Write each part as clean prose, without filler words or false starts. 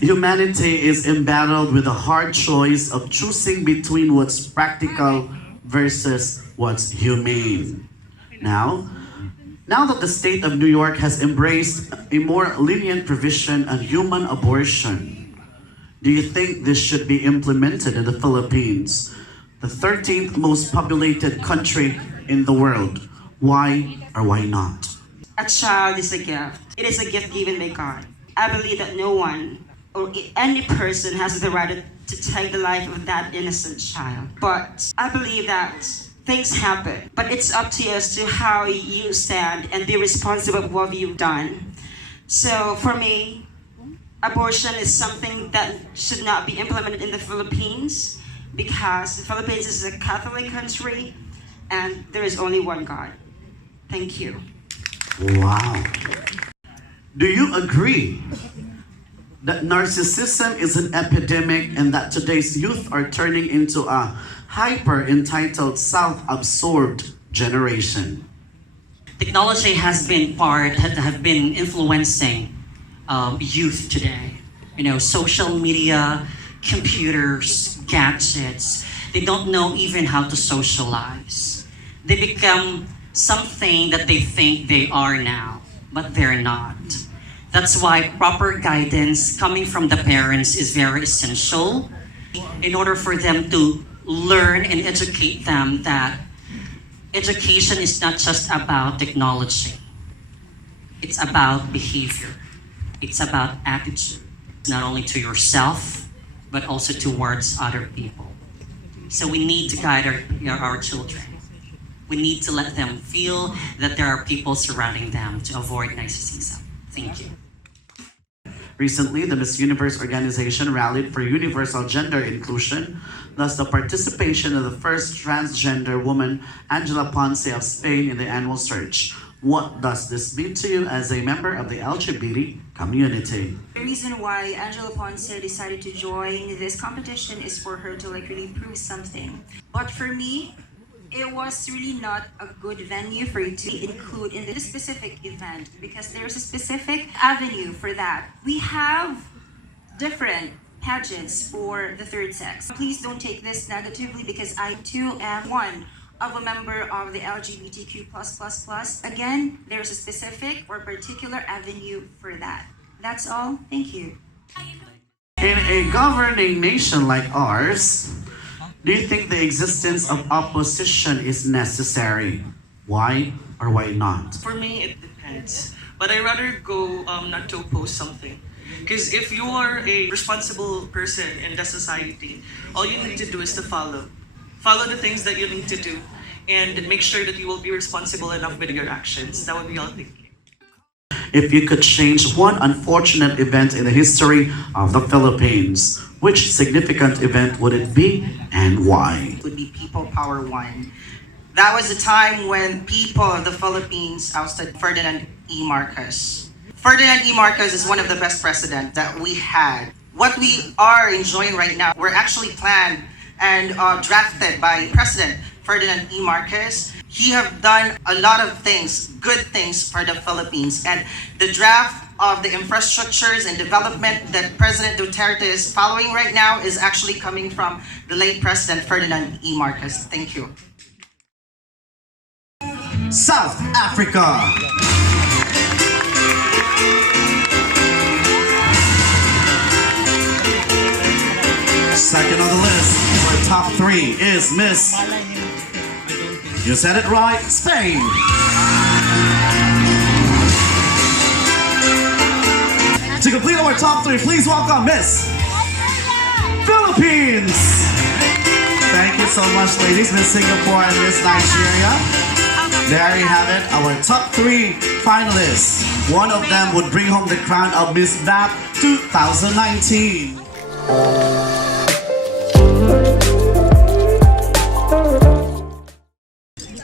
humanity is embattled with the hard choice of choosing between what's practical versus what's humane. Now, now that the state of New York has embraced a more lenient provision on human abortion, do you think this should be implemented in the Philippines, the 13th most populated country in the world? Why or why not? A child is a gift. It is a gift given by God. I believe that no one or any person has the right to take the life of that innocent child. But I believe that things happen. But it's up to us to how you stand and be responsible for what you've done. So for me, abortion is something that should not be implemented in the Philippines because the Philippines is a Catholic country and there is only one God. Thank you. Wow. Do you agree that narcissism is an epidemic and that today's youth are turning into a hyper-entitled, self-absorbed generation? Technology has been influencing youth today. You know, social media, computers, gadgets. They don't know even how to socialize. They become something that they think they are now, but they're not. That's why proper guidance coming from the parents is very essential in order for them to learn and educate them that education is not just about technology. It's about behavior. It's about attitude, not only to yourself, but also towards other people. So we need to guide our children. We need to let them feel that there are people surrounding them to avoid narcissism. Thank you. Recently, the Miss Universe organization rallied for universal gender inclusion, thus the participation of the first transgender woman, Angela Ponce of Spain, in the annual search. What does this mean to you as a member of the LGBT community? The reason why Angela Ponce decided to join this competition is for her to really prove something. But for me, it was really not a good venue for you to include in this specific event because there's a specific avenue for that. We have different pageants for the third sex. Please don't take this negatively because I too am one of a member of the LGBTQ++. Again, there's a specific or particular avenue for that. That's all. Thank you. In a governing nation like ours, do you think the existence of opposition is necessary? Why or why not? For me, it depends. But I rather go not to oppose something. Because if you are a responsible person in the society, all you need to do is to follow. Follow the things that you need to do and make sure that you will be responsible enough with your actions. That would be all. Thank you. If you could change one unfortunate event in the history of the Philippines, which significant event would it be and why? It would be People Power One. That was a time when people of the Philippines ousted Ferdinand E. Marcos. Ferdinand E. Marcos is one of the best presidents that we had. What we are enjoying right now, we're actually planned and drafted by President Ferdinand E. Marcos. He have done a lot of things, good things for the Philippines. And the draft of the infrastructures and development that President Duterte is following right now is actually coming from the late President Ferdinand E. Marcos. Thank you. South Africa. Second on the list for top 3 is Miss, you said it right, Spain. To complete our top 3, please welcome Miss Philippines. Thank you so much, ladies. Miss Singapore and Miss Nigeria. There you have it, our top 3 finalists. One of them would bring home the crown of Miss BAP 2019.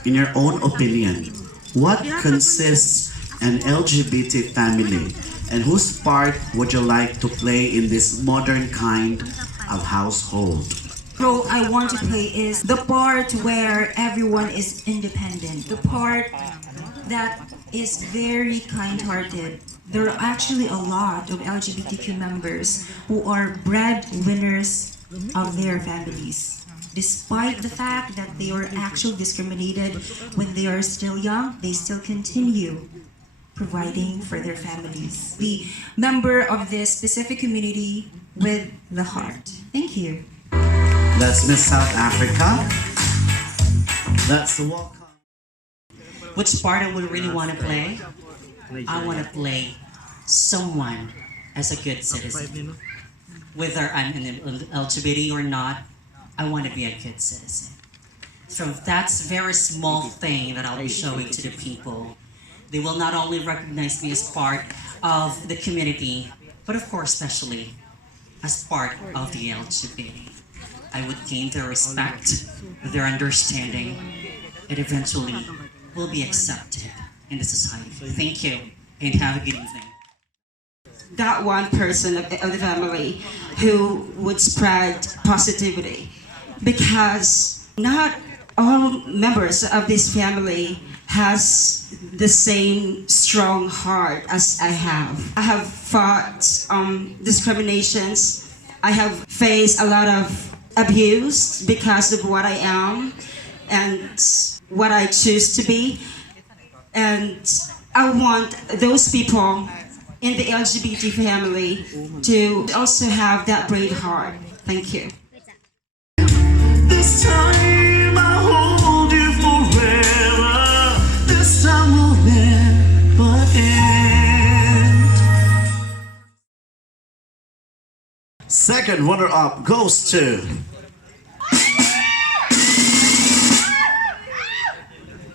In your own opinion, what consists an LGBT family and whose part would you like to play in this modern kind of household? role I want to play is the part where everyone is independent, the part that is very kind-hearted, there are actually a lot of LGBTQ members who are breadwinners of their families. Despite the fact that they were actually discriminated when they are still young, they still continue providing for their families. Be member of this specific community with the heart. Thank you. Let's Miss South Africa. Let's welcome. Which part I would really want to play? I want to play someone as a good citizen. Whether I'm an LGBT or not, I want to be a good citizen. So that's a very small thing that I'll be showing to the people. They will not only recognize me as part of the community, but of course, especially as part of the LGBT. I would gain their respect, their understanding, and eventually will be accepted in the society. Thank you, and have a good evening. That one person of the family who would spread positivity, because not all members of this family has the same strong heart as I have. I have fought discriminations. I have faced a lot of abuse because of what I am and what I choose to be. And I want those people in the LGBT family to also have that brave heart. Thank you. This time I hold you forever. This time will never end. Second runner-up goes to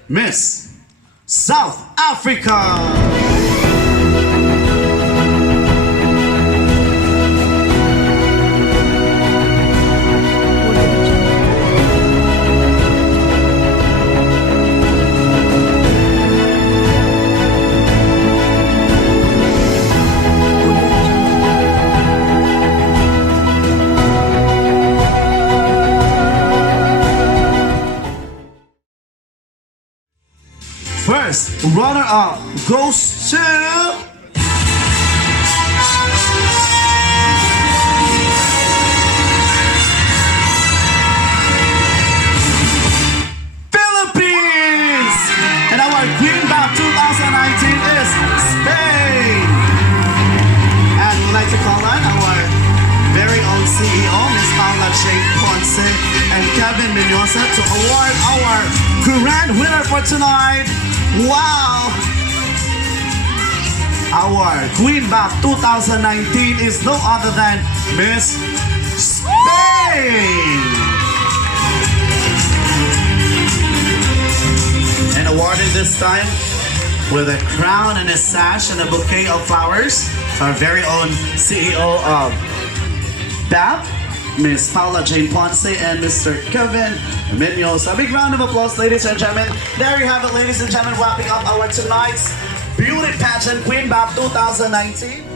Miss South Africa. First runner-up goes to Philippines, and our Green BAP 2019 is Spain. And we'd like to call on our very own CEO, Ms. Paula Jane Ponce and Kevin Minosa, to award our grand winner for tonight. Wow! Our Queen BAP 2019 is no other than Miss Spain! And awarded this time with a crown and a sash and a bouquet of flowers to our very own CEO of BAP, Miss Paula Jane Ponce and Mr. Kevin Minos. A big round of applause, ladies and gentlemen. There you have it, ladies and gentlemen, wrapping up our tonight's beauty pageant Queen BAP 2019.